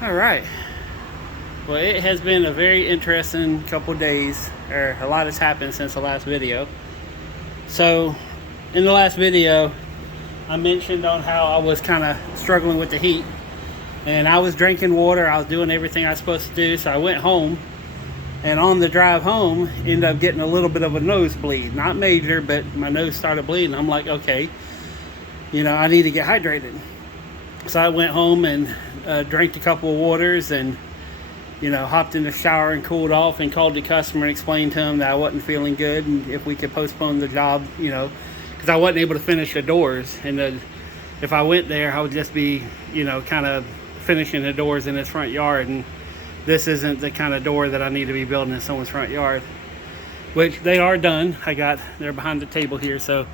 All right. Well, it has been a very interesting couple days, or a lot has happened since the last video. So, in the last video, I mentioned on how I was kind of struggling with the heat, and I was drinking water. I was doing everything I was supposed to do. So I went home, and on the drive home, ended up getting a little bit of a nosebleed. Not major, but my nose started bleeding. I'm like, okay, I need to get hydrated. So I went home and drank a couple of waters and hopped in the shower and cooled off and called the customer and explained to him that I wasn't feeling good and if we could postpone the job, because I wasn't able to finish the doors. And if I went there, I would just be, kind of finishing the doors in his front yard. And this isn't the kind of door that I need to be building in someone's front yard, which they are done. They're behind the table here. So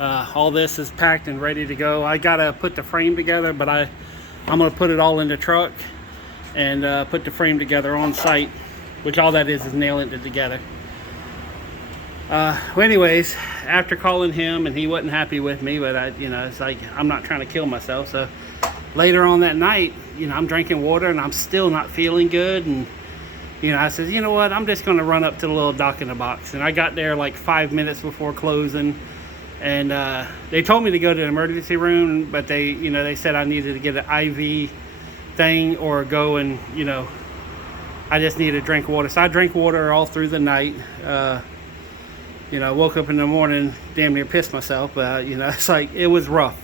all this is packed and ready to go. I got to put the frame together, but I'm going to put it all in the truck and put the frame together on site, which all that is nailing it together. Well, anyways, after calling him, and he wasn't happy with me, but it's like I'm not trying to kill myself. So later on that night, I'm drinking water and I'm still not feeling good. And I said, you know what, I'm just going to run up to the little dock in the box. And I got there like 5 minutes before closing, and they told me to go to the emergency room, but they said I needed to get an IV thing or go and I just needed to drink water. So I drank water all through the night. Woke up in the morning, damn near pissed myself, but it's like it was rough.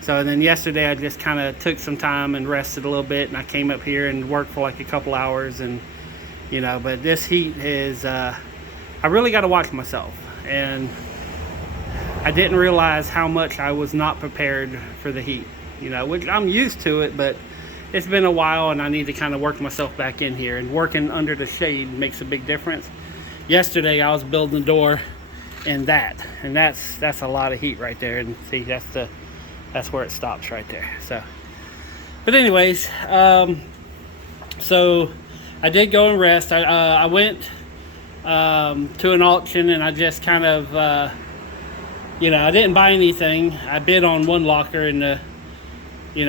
So then yesterday I just kind of took some time and rested a little bit, and I came up here and worked for like a couple hours. And but this heat is I really got to watch myself, and I didn't realize how much I was not prepared for the heat, which I'm used to it, but it's been a while and I need to kind of work myself back in here, and working under the shade makes a big difference. Yesterday I was building the door and that's a lot of heat right there, and see, that's where it stops right there. So, but anyways, so I did go and rest. I went to an auction, and I just kind of I didn't buy anything. I bid on one locker, and he's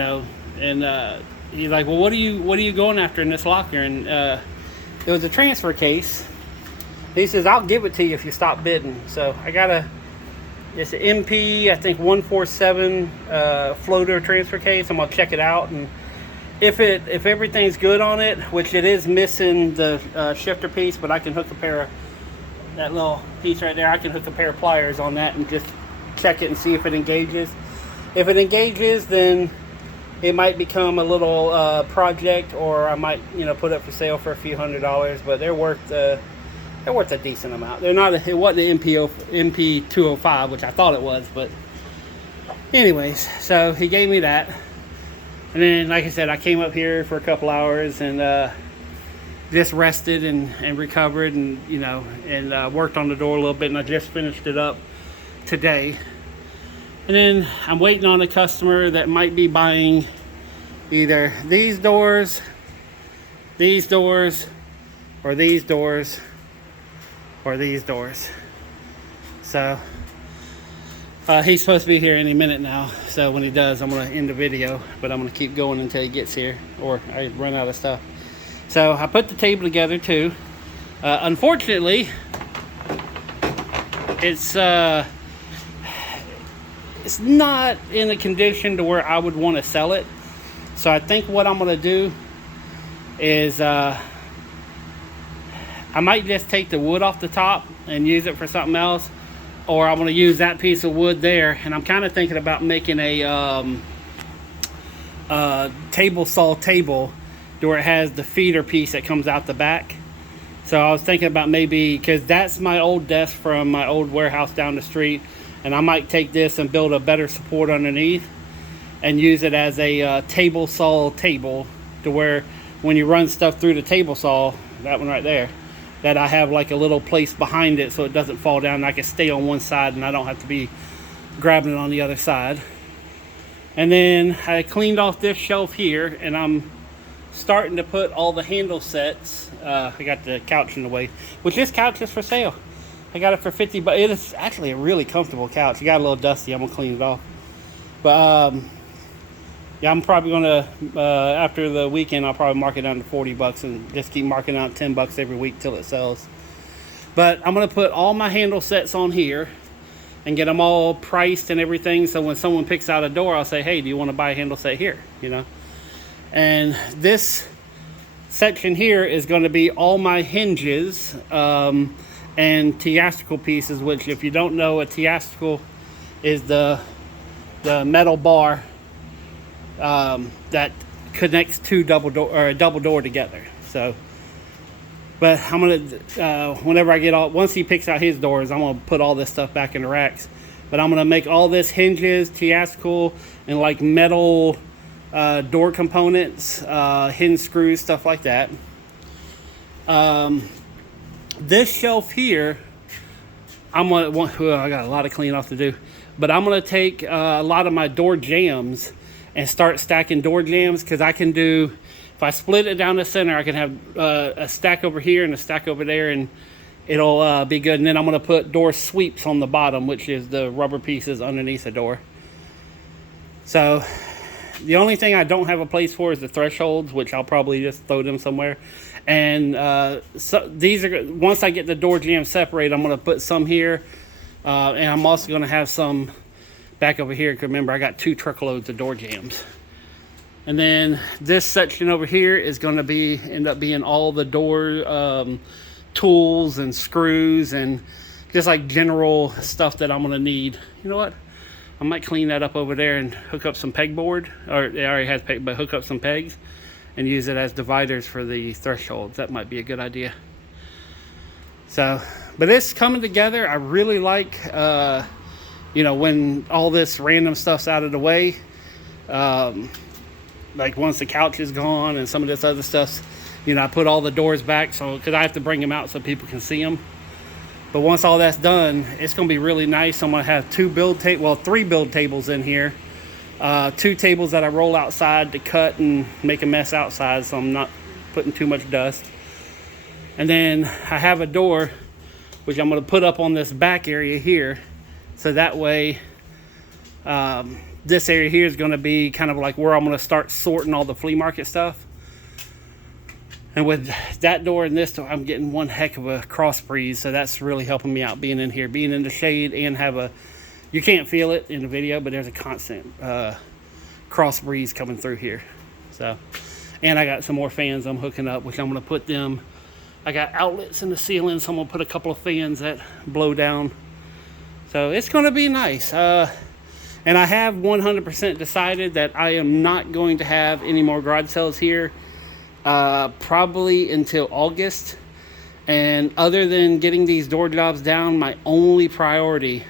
like, well, what are you going after in this locker? And it was a transfer case. He says, I'll give it to you if you stop bidding. So I got it's an MP, I think 147 floater transfer case. I'm gonna check it out, and if everything's good on it, which it is missing the shifter piece, but I can hook that little piece right there. I can hook a pair of pliers on that and just check it and see if it engages. If it engages, then it might become a little project, or I might put it for sale for a few $100s. But they're worth a decent amount. It wasn't an MP 205, which I thought it was. But anyways, so he gave me that, and then like I said, I came up here for a couple hours and just rested and recovered, and worked on the door a little bit, and I just finished it up today. And then I'm waiting on a customer that might be buying either these doors, or these doors, or these doors. So he's supposed to be here any minute now. So when he does, I'm going to end the video, but I'm going to keep going until he gets here, or I run out of stuff. So I put the table together too. Unfortunately, it's not in a condition to where I would want to sell it. So I think what I'm going to do is I might just take the wood off the top and use it for something else, or I'm going to use that piece of wood there. And I'm kind of thinking about making a table saw table to where it has the feeder piece that comes out the back. So I was thinking about maybe, because that's my old desk from my old warehouse down the street, and I might take this and build a better support underneath and use it as a table saw table, to where when you run stuff through the table saw, that one right there, that I have like a little place behind it so it doesn't fall down, and I can stay on one side and I don't have to be grabbing it on the other side. And then I cleaned off this shelf here, and I'm starting to put all the handle sets. I got the couch in the way, which this couch is for sale. I got it for $50, but it is actually a really comfortable couch. It got a little dusty. I'm gonna clean it off. But Yeah, I'm probably gonna after the weekend I'll probably mark it down to 40 bucks and just keep marking out 10 bucks every week till it sells. But I'm gonna put all my handle sets on here and get them all priced and everything, so when someone picks out a door, I'll say, hey, do you want to buy a handle set here, you know? And this section here is going to be all my hinges and theatrical pieces, which, if you don't know, a theatrical is the metal bar that connects two double door together. So, but I'm gonna whenever I get once he picks out his doors, I'm gonna put all this stuff back in the racks. But I'm gonna make all this hinges, theatrical, and like metal door components, hinge screws, stuff like that. This shelf here, I got a lot of clean off to do, but I'm gonna take a lot of my door jambs and start stacking door jambs, because I can do, if I split it down the center, I can have a stack over here and a stack over there, and it'll be good. And then I'm gonna put door sweeps on the bottom, which is the rubber pieces underneath the door. So the only thing I don't have a place for is the thresholds, which I'll probably just throw them somewhere. And so these are, once I get the door jambs separated, I'm gonna put some here, and I'm also gonna have some back over here, because remember, I got 2 truckloads of door jambs. And then this section over here is going to end up being all the door tools and screws and just like general stuff that I'm going to need. You know what? I might clean that up over there and hook up some pegboard, or it already has peg, but hook up some pegs and use it as dividers for the thresholds. That might be a good idea. So, but it's coming together. I really like, you know, when all this random stuff's out of the way, like once the couch is gone and some of this other stuff, you know, I put all the doors back, so because I have to bring them out so people can see them. But once all that's done, it's going to be really nice. I'm going to have 3 build tables in here, 2 tables that I roll outside to cut and make a mess outside, so I'm not putting too much dust. And then I have a door which I'm going to put up on this back area here, so that way this area here is going to be kind of like where I'm going to start sorting all the flea market stuff. And with that door and this door, I'm getting one heck of a cross breeze, so that's really helping me out, being in here, being in the shade, and have a, you can't feel it in the video, but there's a constant cross breeze coming through here. So, and I got some more fans I'm hooking up, which I'm going to put them, I got outlets in the ceiling, so I'm going to put a couple of fans that blow down. So it's going to be nice. And I have 100% decided that I am not going to have any more garage sales here, probably until August. And other than getting these door jobs down, my only priority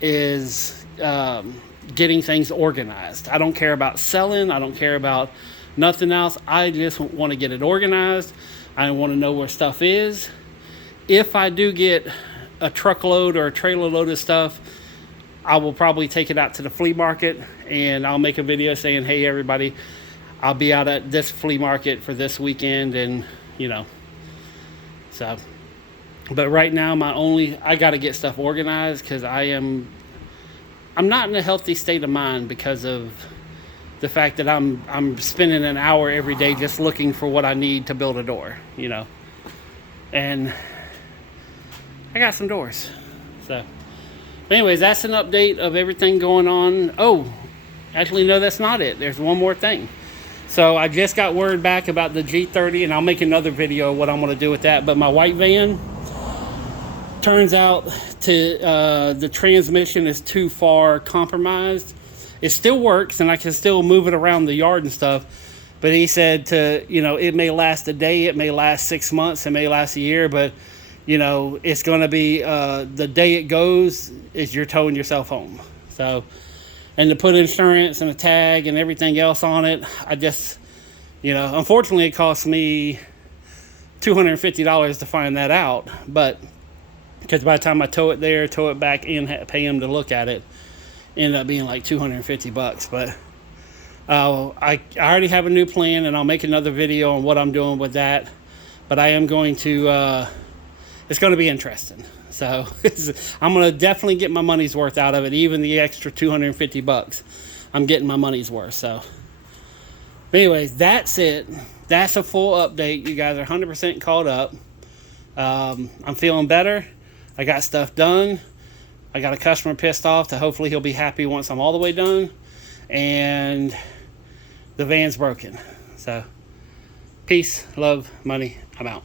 is getting things organized. I don't care about selling. I don't care about nothing else. I just want to get it organized. I want to know where stuff is. If I do get a truckload or a trailer load of stuff, I will probably take it out to the flea market, and I'll make a video saying, hey everybody, I'll be out at this flea market for this weekend, and you know, so. But right now I got to get stuff organized, because I'm not in a healthy state of mind because of the fact that I'm spending an hour every day just looking for what I need to build a door, you know. And I got some doors. So, but anyways, that's an update of everything going on. Oh, actually, no, that's not it. There's one more thing. So I just got word back about the G30, and I'll make another video of what I'm going to do with that. But my white van, turns out the transmission is too far compromised. It still works, and I can still move it around the yard and stuff. But he said it may last a day, it may last 6 months, it may last a year, but you know, it's going to be the day it goes is you're towing yourself home. So, and to put insurance and a tag and everything else on it, I just, you know, unfortunately it cost me $250 to find that out. But because by the time I tow it there, tow it back, and pay him to look at it, ended up being like $250. But I already have a new plan, and I'll make another video on what I'm doing with that. But I am going to, it's going to be interesting. So I'm going to definitely get my money's worth out of it. Even the extra $250, I'm getting my money's worth. So But anyways, that's it. That's a full update. You guys are 100% caught up. I'm feeling better. I got stuff done. I got a customer pissed off to hopefully he'll be happy once I'm all the way done. And the van's broken. So, peace, love, money. I'm out.